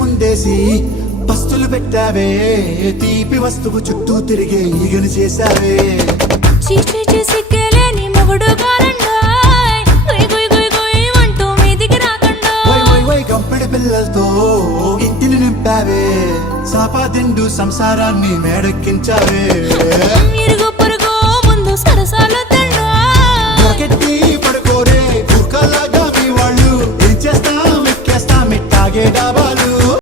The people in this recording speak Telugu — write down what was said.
ముందేసి పస్తులు పెట్టావే తీపి వస్తువు చుట్టూ తిరిగే ఈగను చేశావే చీచి సిగ్గలేని మొగుడు గారండాయ్ గుయ్ గుయ్ గుయ్ గుయ్ అంటూ మీదికి రాకండా వై వై వై గంపెడి పిల్లలతో ఇంటిని నింపావే సాపాదిండు సంసారాన్ని మేడెక్కించావే ఇరుగు పొరుగు ముందు సరసాలు తండా రాకెట్టి పడుకోరే కుక్కలాగా మీ వాళ్ళు ఏం చేస్తాం ఎక్కేస్తాం ఇట్టాగే డాబా